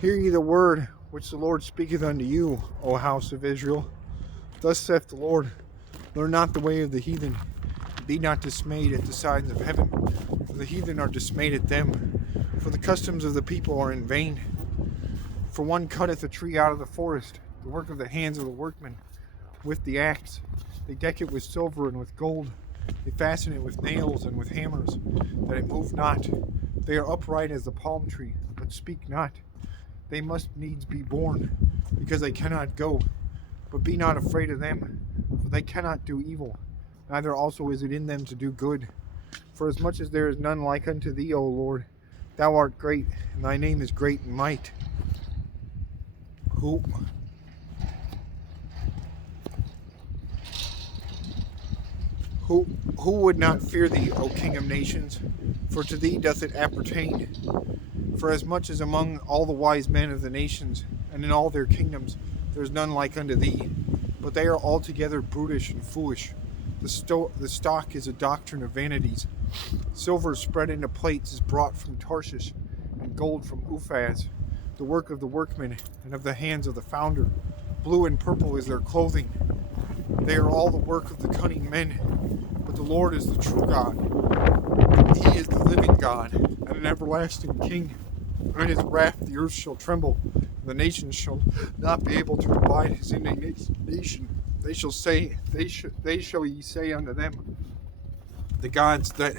Hear ye the word which the Lord speaketh unto you, O house of Israel. Thus saith the Lord, learn not the way of the heathen, be not dismayed at the signs of heaven, for the heathen are dismayed at them, for the customs of the people are in vain. For one cutteth a tree out of the forest, the work of the hands of the workmen, with the axe. They deck it with silver and with gold. They fasten it with nails and with hammers, that it move not. They are upright as the palm tree, but speak not. They must needs be born, because they cannot go. But be not afraid of them, for they cannot do evil, neither also is it in them to do good. For as much as there is none like unto thee, O Lord, thou art great, and thy name is great in might. Who would not fear thee, O King of nations? For to thee doth it appertain. For as much as among all the wise men of the nations, and in all their kingdoms, there is none like unto thee, but they are altogether brutish and foolish. The stock is a doctrine of vanities. Silver spread into plates is brought from Tarshish, and gold from Uphaz, the work of the workmen, and of the hands of the founder. Blue and purple is their clothing. They are all the work of the cunning men, but the Lord is the true God. He is the living God, and an everlasting King. In his wrath the earth shall tremble, and the nations shall not be able to abide his indignation. They shall ye say unto them, the gods that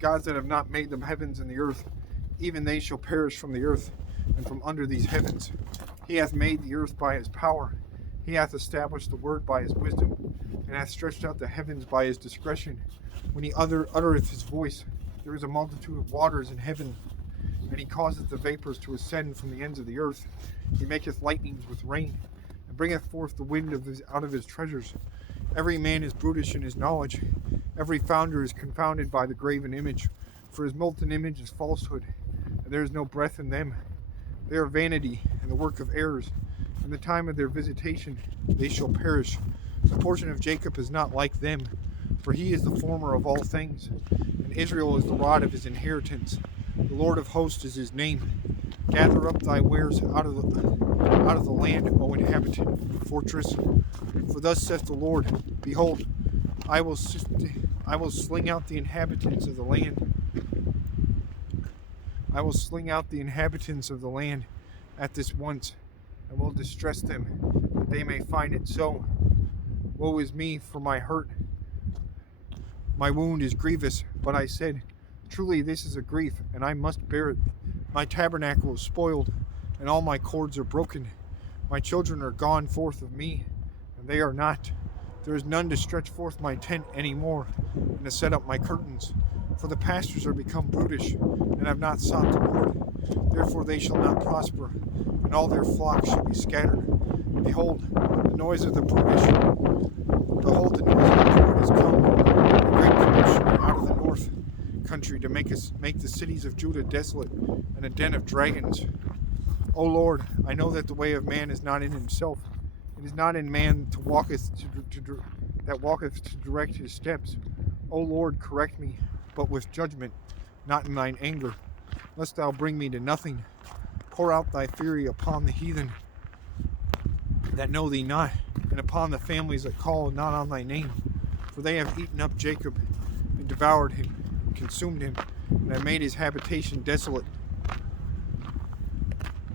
have not made the heavens and the earth, even they shall perish from the earth, and from under these heavens. He hath made the earth by his power. He hath established the word by his wisdom, and hath stretched out the heavens by his discretion. When he uttereth his voice, there is a multitude of waters in heaven, and he causeth the vapors to ascend from the ends of the earth. He maketh lightnings with rain, and bringeth forth the wind out of his treasures. Every man is brutish in his knowledge. Every founder is confounded by the graven image. For his molten image is falsehood, and there is no breath in them. They are vanity, and the work of errors. In the time of their visitation they shall perish. The portion of Jacob is not like them, for he is the former of all things, and Israel is the rod of his inheritance. The Lord of hosts is his name. Gather up thy wares out of the land, O inhabitant of the fortress. For thus saith the Lord, behold, I will sling out the inhabitants of the land. I will sling out the inhabitants of the land at this once, and will distress them, that they may find it so. Woe is me for my hurt. My wound is grievous, but I said, truly this is a grief, and I must bear it. My tabernacle is spoiled, and all my cords are broken. My children are gone forth of me, and they are not. There is none to stretch forth my tent any more, and to set up my curtains. For the pastors are become brutish, and have not sought the Lord. Therefore they shall not prosper, and all their flocks shall be scattered. Behold, the noise of the brutish. Behold, the noise of the brute is come, a great commotion out of the north country, to make the cities of Judah desolate, and a den of dragons. O Lord, I know that the way of man is not in himself. It is not in man that walketh to direct his steps. O Lord, correct me, but with judgment, not in thine anger, lest thou bring me to nothing. Pour out thy fury upon the heathen that know thee not, and upon the families that call not on thy name. For they have eaten up Jacob, and devoured him, and consumed him, and have made his habitation desolate.